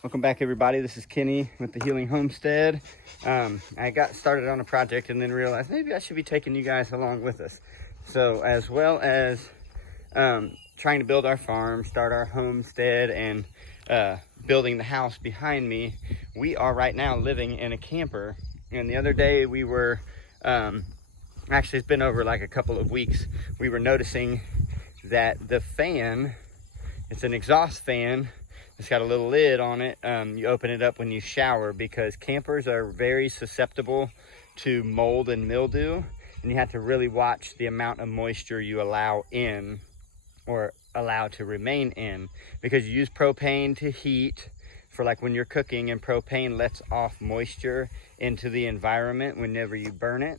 Welcome back, everybody. This is Kenny with the Healing Homestead. I got started on a project and then realized maybe I should be taking you guys along with us. So as well as trying to build our farm, start our homestead, and building the house behind me, we are right now living in a camper. And the other day we were, actually it's been over like a couple of weeks, we were noticing that the fan, it's an exhaust fan. It's got a little lid on it. You open it up when you shower because campers are very susceptible to mold and mildew, and you have to really watch the amount of moisture you allow in or allow to remain in, because you use propane to heat for like when you're cooking, and propane lets off moisture into the environment whenever you burn it.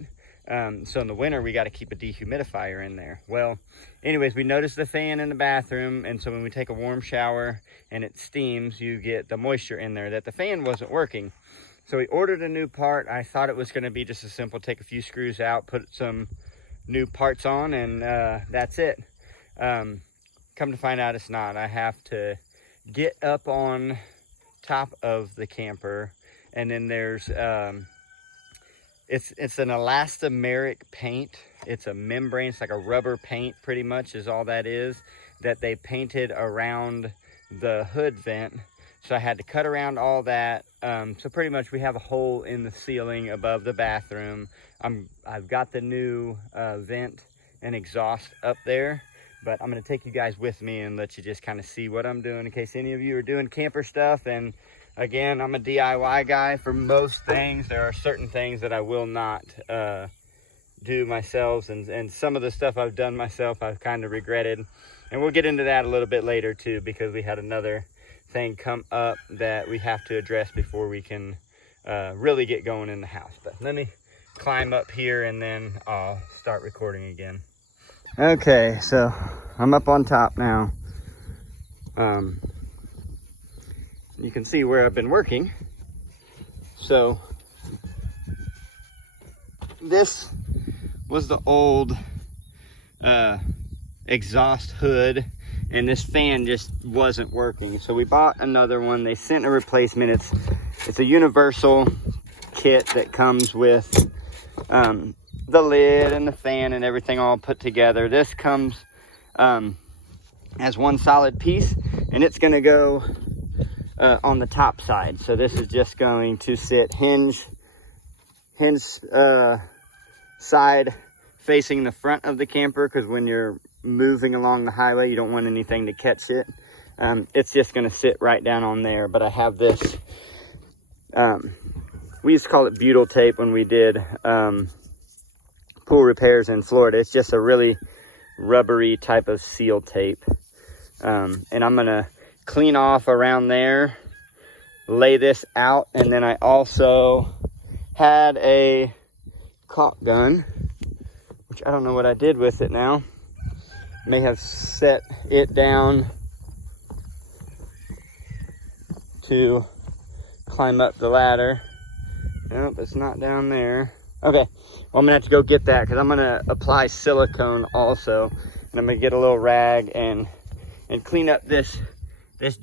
So in the winter, we got to keep a dehumidifier in there. Well, anyways, we noticed the fan in the bathroom, and so when we take a warm shower and it steams, you get the moisture in there, that the fan wasn't working. So we ordered a new part. I thought it was going to be just a simple, take a few screws out, put some new parts on, and that's it. Come to find out it's not. I have to get up on top of the camper, and then there's it's an elastomeric paint. It's a membrane. It's like a rubber paint, pretty much is all that is, that they painted around the hood vent. So I had to cut around all that. So pretty much we have a hole in the ceiling above the bathroom. I've got the new vent and exhaust up there, but I'm gonna take you guys with me and let you just kind of see what I'm doing in case any of you are doing camper stuff. And again, I'm a DIY guy for most things. There are certain things that I will not do myself, and some of the stuff I've done myself I've kind of regretted, and we'll get into that a little bit later too, because we had another thing come up that we have to address before we can really get going in the house. But let me climb up here and then I'll start recording again. Okay, so I'm up on top now. You can see where I've been working. So this was the old exhaust hood, and this fan just wasn't working. So we bought another one. They sent a replacement. It's a universal kit that comes with the lid and the fan and everything all put together. This comes as one solid piece, and it's gonna go on the top side. So this is just going to sit hinge side facing the front of the camper, because when you're moving along the highway, you don't want anything to catch it. It's just going to sit right down on there. But I have this, we used to call it butyl tape when we did pool repairs in Florida. It's just a really rubbery type of seal tape. And I'm going to clean off around there, lay this out, and then I also had a caulk gun, which I don't know what I did with it now. May have set it down to climb up the ladder. Nope, it's not down there. Okay, well, I'm gonna have to go get that, because I'm gonna apply silicone also, and I'm gonna get a little rag and clean up this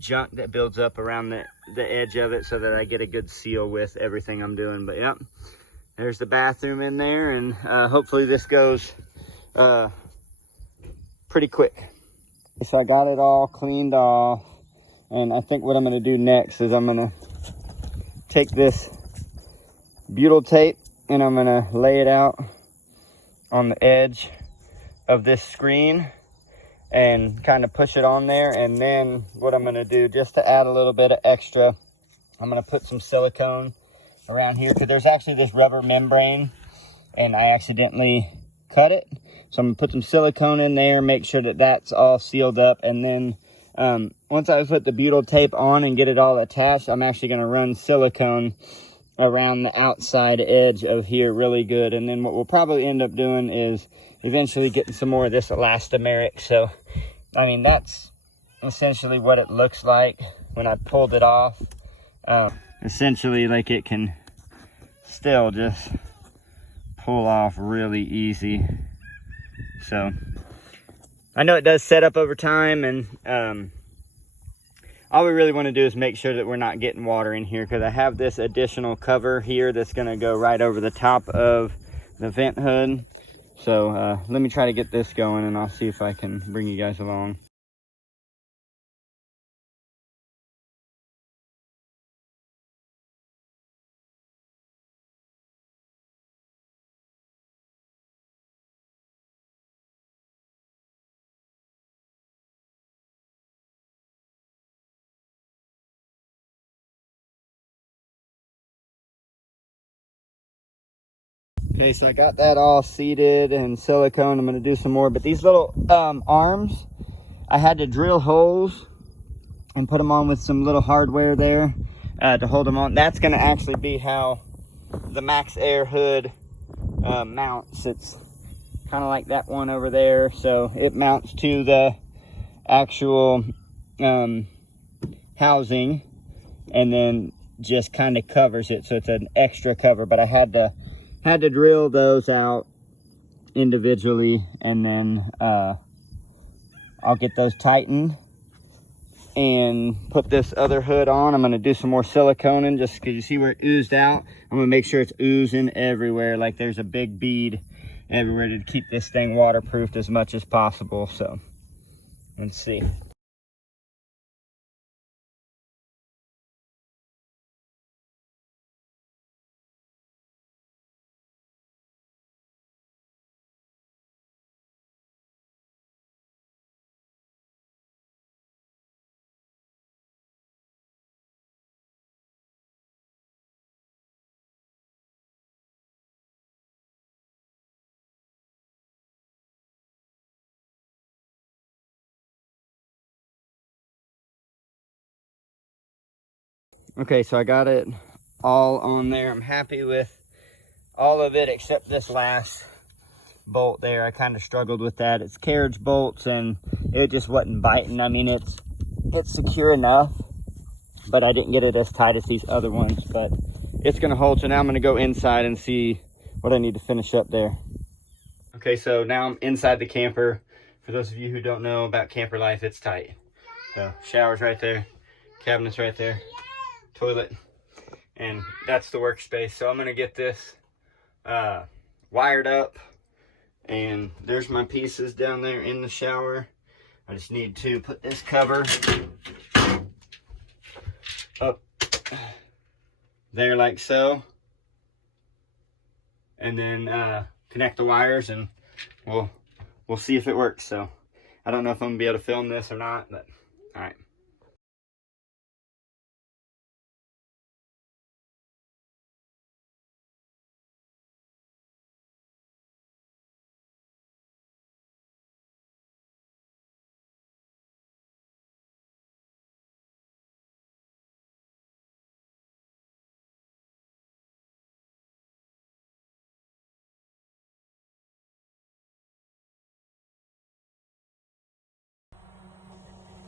junk that builds up around the edge of it, so that I get a good seal with everything I'm doing. But yep, there's the bathroom in there, and hopefully this goes pretty quick. So I got it all cleaned off, and I think what I'm going to do next is I'm going to take this butyl tape and I'm going to lay it out on the edge of this screen and kind of push it on there. And then what I'm going to do, just to add a little bit of extra, I'm going to put some silicone around here, because there's actually this rubber membrane and I accidentally cut it. So I'm going to put some silicone in there, make sure that that's all sealed up. And then once I put the butyl tape on and get it all attached, I'm actually going to run silicone around the outside edge of here really good. And then what we'll probably end up doing is eventually getting some more of this elastomeric. So, I mean, that's essentially what it looks like when I pulled it off. Essentially, like, it can still just pull off really easy. So I know it does set up over time, and all we really want to do is make sure that we're not getting water in here, because I have this additional cover here that's going to go right over the top of the vent hood. So let me try to get this going, and I'll see if I can bring you guys along. Okay, so I got that all seated and silicone. I'm going to do some more, but these little arms, I had to drill holes and put them on with some little hardware there to hold them on. That's going to actually be how the Max Air hood mounts. It's kind of like that one over there, so it mounts to the actual housing and then just kind of covers it, so it's an extra cover. But I had to drill those out individually, and then I'll get those tightened and put this other hood on. I'm going to do some more siliconing, just because you see where it oozed out. I'm going to make sure it's oozing everywhere, like there's a big bead everywhere, to keep this thing waterproofed as much as possible. So let's see. Okay, so I got it all on there. I'm happy with all of it except this last bolt there. I kind of struggled with that. It's carriage bolts and it just wasn't biting. I mean, it's secure enough, but I didn't get it as tight as these other ones, but it's gonna hold. So now I'm gonna go inside and see what I need to finish up there. Okay, so now I'm inside the camper. For those of you who don't know about camper life, it's tight. So shower's right there, cabinet's right there, toilet, and that's the workspace. So I'm gonna get this wired up, and there's my pieces down there in the shower. I just need to put this cover up there like so, and then connect the wires, and we'll see if it works. So I don't know if I'm gonna be able to film this or not, but all right.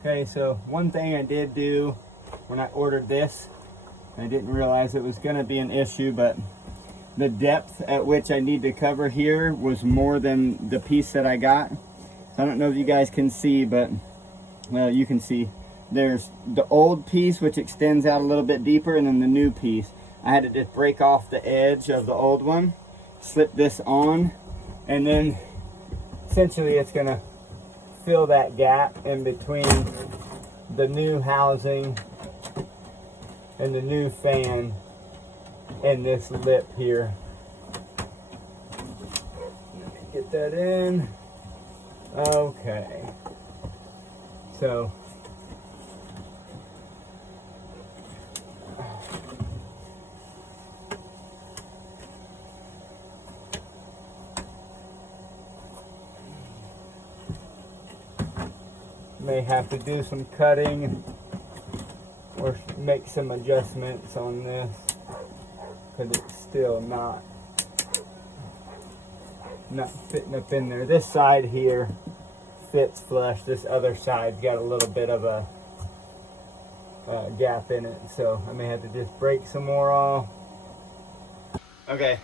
Okay, so one thing I did do when I ordered this, I didn't realize it was gonna be an issue, but the depth at which I need to cover here was more than the piece that I got. So I don't know if you guys can see, but well, you can see there's the old piece which extends out a little bit deeper, and then the new piece. I had to just break off the edge of the old one, slip this on, and then essentially it's gonna fill that gap in between the new housing and the new fan and this lip here. Let me get that in. Okay. So may have to do some cutting or make some adjustments on this, because it's still not fitting up in there. This side here fits flush. This other side's got a little bit of a gap in it, so I may have to just break some more off. Okay,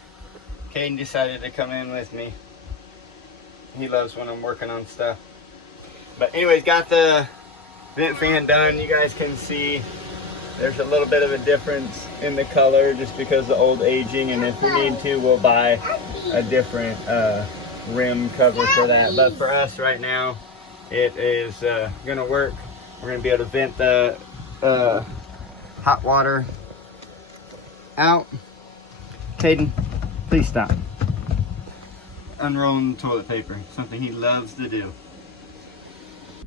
Caden decided to come in with me. He loves when I'm working on stuff. But anyways, got the vent fan done. You guys can see there's a little bit of a difference in the color just because of the old aging, and if we need to, we'll buy a different rim cover for that. But for us right now, it is gonna work. We're gonna be able to vent the hot water out. Caden, please stop. Unrolling the toilet paper, something he loves to do.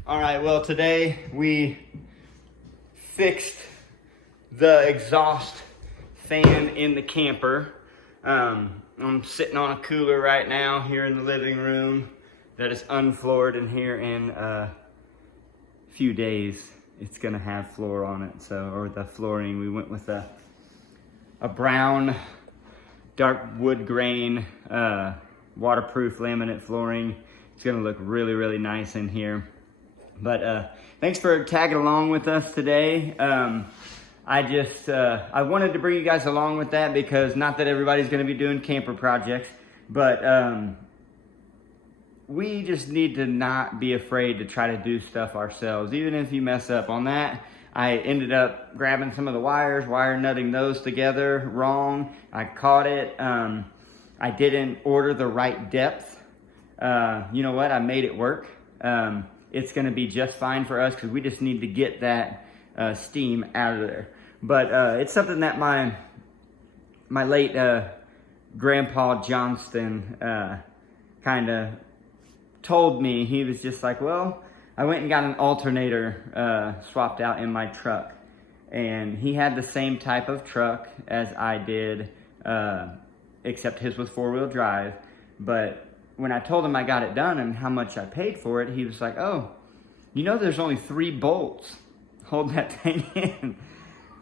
All right, well, today we fixed the exhaust fan in the camper. I'm sitting on a cooler right now here in the living room that is unfloored, and here in a few days it's gonna have floor on it. So, or the flooring, we went with a brown dark wood grain waterproof laminate flooring. It's gonna look really, really nice in here. But thanks for tagging along with us today. I wanted to bring you guys along with that because not that everybody's gonna be doing camper projects, but we just need to not be afraid to try to do stuff ourselves, even if you mess up on that. I ended up grabbing some of the wires, wire nutting those together wrong. I caught it. I didn't order the right depth. You know what? I made it work. It's gonna be just fine for us because we just need to get that steam out of there. But it's something that my late Grandpa Johnston kind of told me. He was just like, well, I went and got an alternator swapped out in my truck. And he had the same type of truck as I did, except his was 4-wheel drive. But when I told him I got it done and how much I paid for it, he was like, oh, you know there's only 3 bolts. Hold that thing in.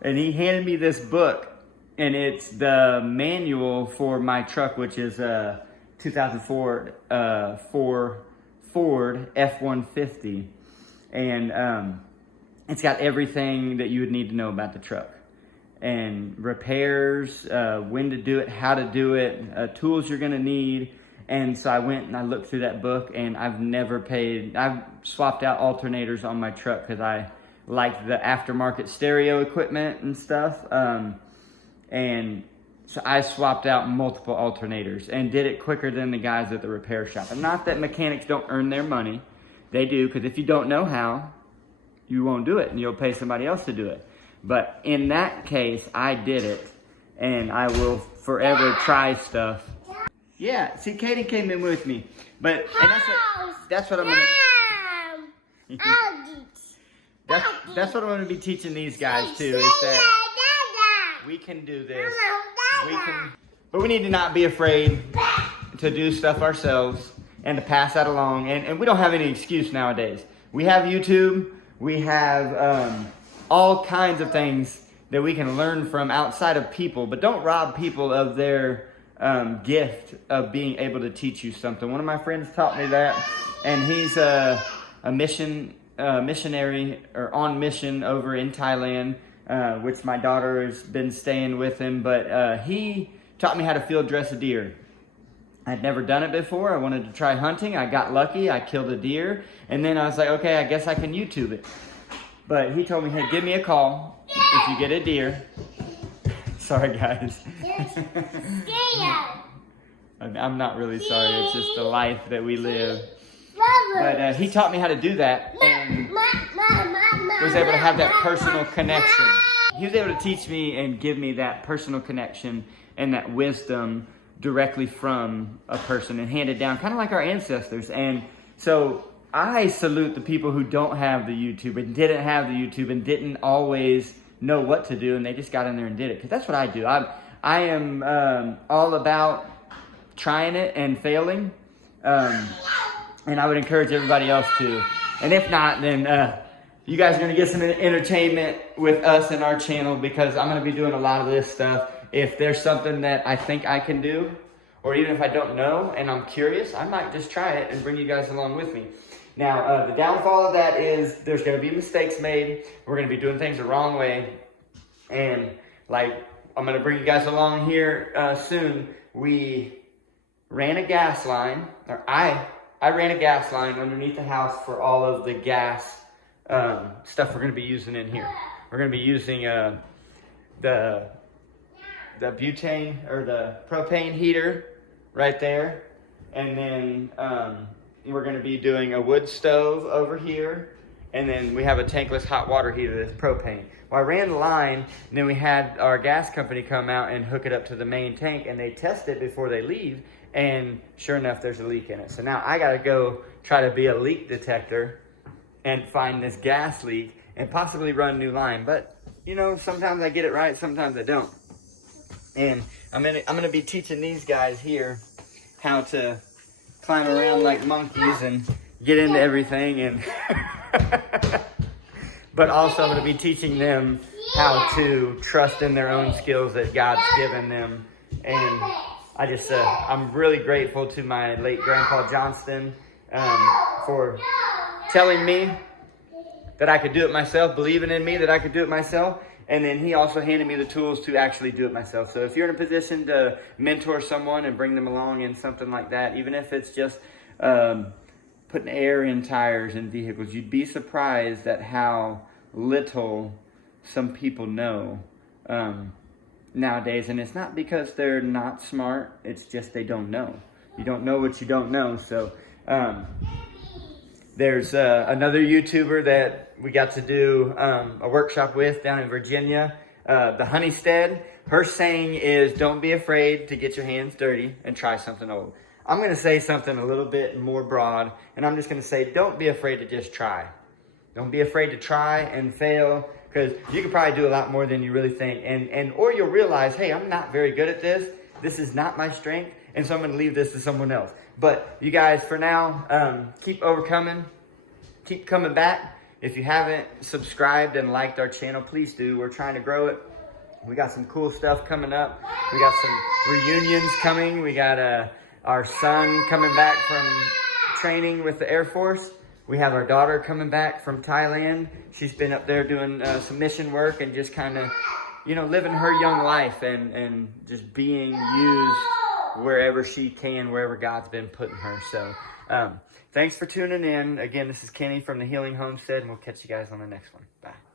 And he handed me this book, and it's the manual for my truck, which is a 2004 Ford F-150. And it's got everything that you would need to know about the truck. And repairs, when to do it, how to do it, tools you're gonna need. And so I went and I looked through that book, and I've swapped out alternators on my truck because I like the aftermarket stereo equipment and stuff. And so I swapped out multiple alternators and did it quicker than the guys at the repair shop. And not that mechanics don't earn their money. They do, because if you don't know how, you won't do it and you'll pay somebody else to do it. But in that case, I did it, and I will forever try stuff. Yeah, see, Katie came in with me, but and that's what I'm gonna. That's what I'm gonna be teaching these guys too. Is that we can do this. But we need to not be afraid to do stuff ourselves and to pass that along. And we don't have any excuse nowadays. We have YouTube. We have all kinds of things that we can learn from outside of people, but don't rob people of their gift of being able to teach you something. One of my friends taught me that, and he's a missionary or on mission over in Thailand, which my daughter has been staying with him, but he taught me how to field dress a deer. I'd never done it before. I wanted to try hunting. I got lucky. I killed a deer, and then I was like, okay, I guess I can YouTube it. But he told me, hey, give me a call if you get a deer. Sorry, guys. I'm not really sorry. It's just the life that we live. But he taught me how to do that, and was able to have that personal connection. He was able to teach me and give me that personal connection and that wisdom directly from a person and hand it down, kind of like our ancestors. And so I salute the people who don't have the YouTube and didn't have the YouTube and didn't always know what to do, and they just got in there and did it, because that's what I do. I am all about trying it and failing, and I would encourage everybody else to. And if not, then you guys are going to get some entertainment with us and our channel, because I'm going to be doing a lot of this stuff. If there's something that I think I can do, or even if I don't know and I'm curious, I might just try it and bring you guys along with me. Now, the downfall of that is there's going to be mistakes made. We're going to be doing things the wrong way. And like, I'm going to bring you guys along here soon. We ran a gas line, or I ran a gas line underneath the house for all of the gas stuff we're going to be using in here. We're going to be using the butane or the propane heater right there. And then we're going to be doing a wood stove over here. And then we have a tankless hot water heater that's propane. Well, I ran the line, and then we had our gas company come out and hook it up to the main tank, and they test it before they leave, and sure enough, there's a leak in it. So now I got to go try to be a leak detector and find this gas leak and possibly run a new line. But, you know, sometimes I get it right, sometimes I don't. And I'm gonna be teaching these guys here how to climb around like monkeys and get into everything, and but also I'm going to be teaching them how to trust in their own skills that God's given them. And I just, I'm really grateful to my late Grandpa Johnston for telling me that I could do it myself, believing in me that I could do it myself. And then he also handed me the tools to actually do it myself. So if you're in a position to mentor someone and bring them along in something like that, even if it's just putting air in tires and vehicles, you'd be surprised at how little some people know nowadays. And it's not because they're not smart, it's just they don't know. You don't know what you don't know. So there's another YouTuber that we got to do a workshop with down in Virginia, the Homestead. Her saying is, don't be afraid to get your hands dirty and try something old. I'm going to say something a little bit more broad, and I'm just going to say, don't be afraid to just try. Don't be afraid to try and fail, because you can probably do a lot more than you really think. Or you'll realize, hey, I'm not very good at this. This is not my strength, and so I'm going to leave this to someone else. But you guys, for now, keep overcoming. Keep coming back. If you haven't subscribed and liked our channel, please do. We're trying to grow it. We got some cool stuff coming up. We got some reunions coming. We got our son coming back from training with the Air Force. We have our daughter coming back from Thailand. She's been up there doing some mission work and just kind of, you know, living her young life and just being used wherever she can, wherever God's been putting her. So thanks for tuning in. Again, this is Kenny from the Healing Homestead, and we'll catch you guys on the next one. Bye.